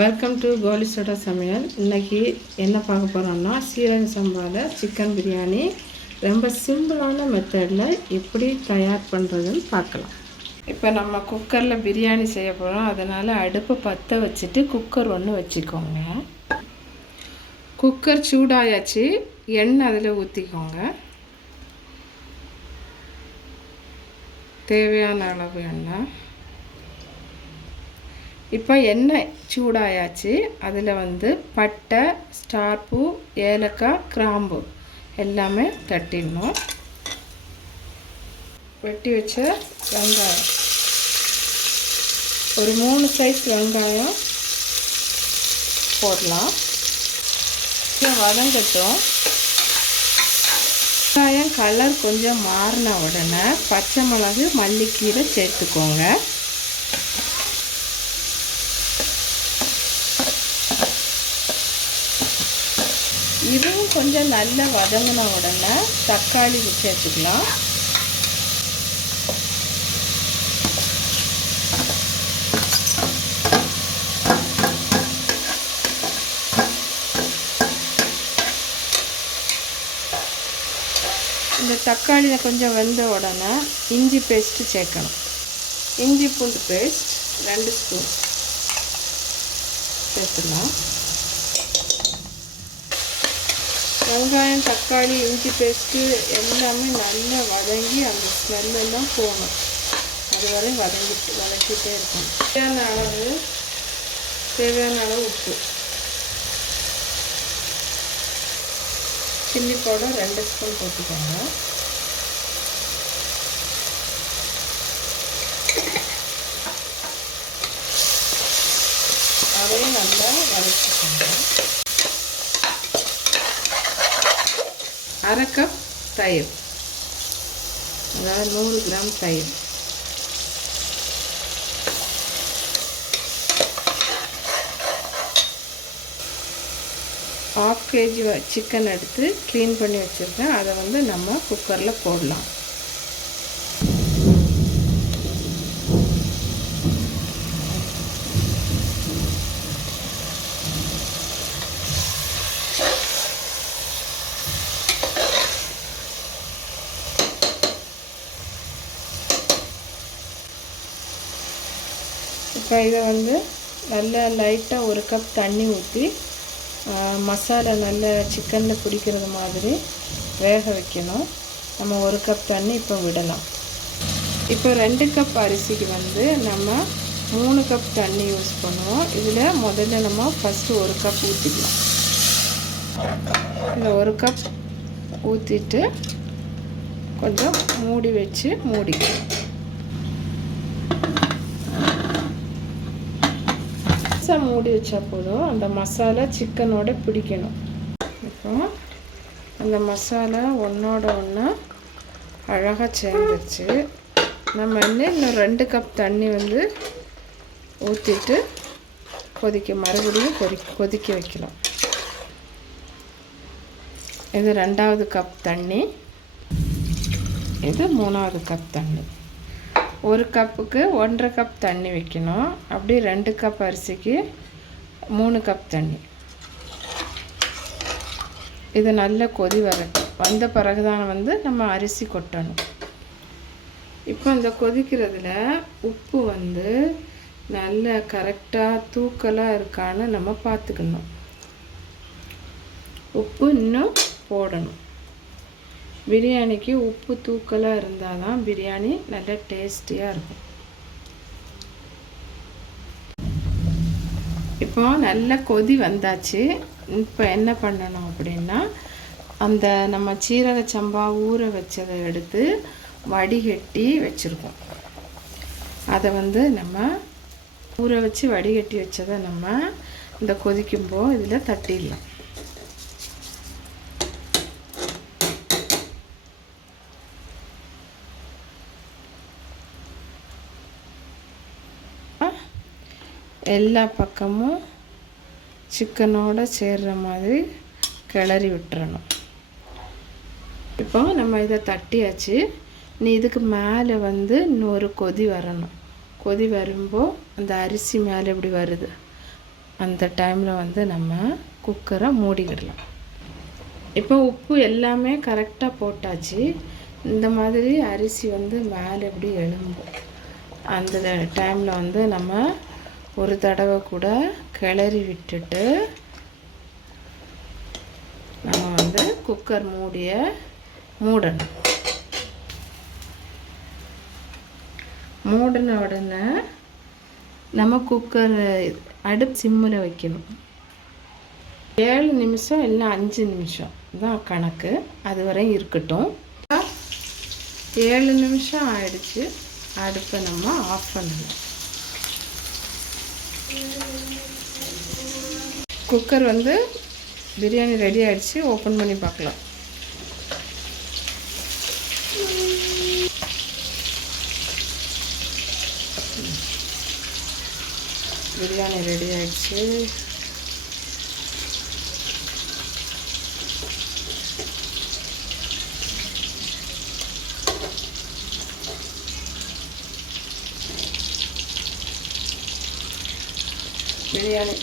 Welcome to கோலிசோட சமையல். இன்றைக்கி என்ன பார்க்க போகிறோம்னா சீரக சம்பாவில் சிக்கன் பிரியாணி ரொம்ப சிம்பிளான மெத்தடில் எப்படி தயார் பண்ணுறதுன்னு பார்க்கலாம். இப்போ நம்ம குக்கரில் பிரியாணி செய்ய போகிறோம். அதனால் அடுப்பை பற்ற வச்சுட்டு குக்கர் ஒன்று வச்சுக்கோங்க. குக்கர் சூடாயாச்சு, எண்ணெய் அதில் ஊற்றிக்கோங்க. தேவையான அளவு எண்ணெய். இப்போ எண்ணெய் சூடாயாச்சு, அதில் பட்டை, ஸ்டார் பூ, ஏலக்காய், கிராம்பு எல்லாமே தட்டிடணும். வெட்டி வச்ச வெங்காயம், ஒரு 3 சைஸ் வெங்காயம் போடலாம். வதங்கட்டும். வெங்காயம் கலர் கொஞ்சம் மாறின உடனே பச்சை மிளகு, மல்லிக்கீரை சேர்த்துக்கோங்க. இதுவும் கொஞ்சம் நல்லா வதங்கின உடனே தக்காளி சேர்த்துக்கலாம். இந்த தக்காளியில் கொஞ்சம் வெந்த உடனே இஞ்சி பேஸ்ட்டு சேர்க்கணும். இஞ்சி பூண்டு பேஸ்ட் 2 ஸ்பூன் சேர்த்துக்கலாம். வெங்காயம், தக்காளி, இஞ்சி பேஸ்ட்டு எல்லாமே நல்லா வதங்கி அந்த ஸ்மெல்லெல்லாம் போகணும். அது வரை வதக்கிட்டே இருக்கணும். தேவையான அளவு உப்பு, சில்லி பவுடர் 2 ஸ்பூன் போட்டுக்கோங்க. அதையும் நல்லா வதக்கிக்கோங்க. 1/2 கப் தயிர், அதாவது 100 கிராம் தயிர். ½ kg சிக்கன் எடுத்து க்ளீன் பண்ணி வச்சுருக்கேன். அதை நம்ம குக்கரில் போடலாம். இப்போ இதை நல்லா லைட்டாக 1 கப் தண்ணி ஊற்றி மசாலா நல்ல சிக்கனில் பிடிக்கிறது மாதிரி வேக வைக்கணும். நம்ம 1 கப் தண்ணி இப்போ விடலாம். இப்போ 2 கப் அரிசிக்கு நம்ம 3 கப் தண்ணி யூஸ் பண்ணுவோம். இதில் முதல்ல நம்ம ஃபஸ்ட்டு 1 கப் ஊற்றிக்கலாம். இந்த 1 கப் ஊற்றிட்டு கொஞ்சம் மூடி வச்சு மூடிக்கலாம். மூடி வச்சா போதும். அந்த மசாலா சிக்கனோட பிடிக்கணும். இப்போ அந்த மசாலா ஒன்றோட ஒன்று அழகாக சேர்ந்துருச்சு. நம்ம இன்னும் 2 கப் தண்ணி ஊற்றிட்டு மறுபடியும் கொதிக்க வைக்கலாம். இது 2வது கப் தண்ணி, இது 3வது கப் தண்ணி. 1 கப்புக்கு 1/2 கப் தண்ணி வைக்கணும். அப்படி 2 கப் அரிசிக்கு 3 கப் தண்ணி. இது நல்ல கொதி வந்த பிறகு தான் நம்ம அரிசி கொட்டணும். இப்போ இந்த கொதிக்கிறதுல உப்பு நல்ல கரெக்டாக தூக்கலாக இருக்கான்னு நம்ம பார்த்துக்கணும். உப்பு இன்னும் போடணும். பிரியாணிக்கு உப்பு தூக்கலாக இருந்தால் தான் பிரியாணி நல்ல டேஸ்டியாக இருக்கும். இப்போ நல்ல கொதி வந்தாச்சு. இப்போ என்ன பண்ணணும் அப்படின்னா, அந்த நம்ம சீரக சம்பா ஊற வச்சதை எடுத்து வடிகட்டி வச்சுருக்கோம். அதை நம்ம ஊற வச்சு வடிகட்டி வச்சதை நம்ம இந்த கொதிக்கும்போது இதில் தட்டிடலாம். எல்லா பக்கமும் சிக்கனோடு சேர்கிற மாதிரி கிளறி விட்டுறணும். இப்போ நம்ம இதை தட்டியாச்சு. நீ இதுக்கு மேலே இன்னொரு கொதி வரணும். கொதி வரும்போது அந்த அரிசி மேலே இப்படி வருது, அந்த டைமில் வந்து நம்ம குக்கரை மூடிவிடலாம். இப்போ உப்பு எல்லாமே கரெக்டாக போட்டாச்சு. இந்த மாதிரி அரிசி வந்து மேலே எப்படி எழும்பும். அந்த டைமில் வந்து நம்ம ஒரு தடவை கூட கிளறி விட்டுட்டு நம்ம வந்து குக்கர் மூடணும். மூடின உடனே நம்ம குக்கர் அடுப்பு சிம்மில் வைக்கணும். 7 நிமிஷம் இல்லை 5 நிமிஷம் தான் கணக்கு. அது வரை இருக்கட்டும். 7 நிமிஷம் ஆயிடுச்சு. அடுப்பை நம்ம ஆஃப் பண்ணணும். குக்கர் வந்து பிரியாணி ரெடி ஆகிடுச்சு. ஓப்பன் பண்ணி பார்க்கலாம். பிரியாணி ரெடி ஆகிடுச்சு. பிரியாணி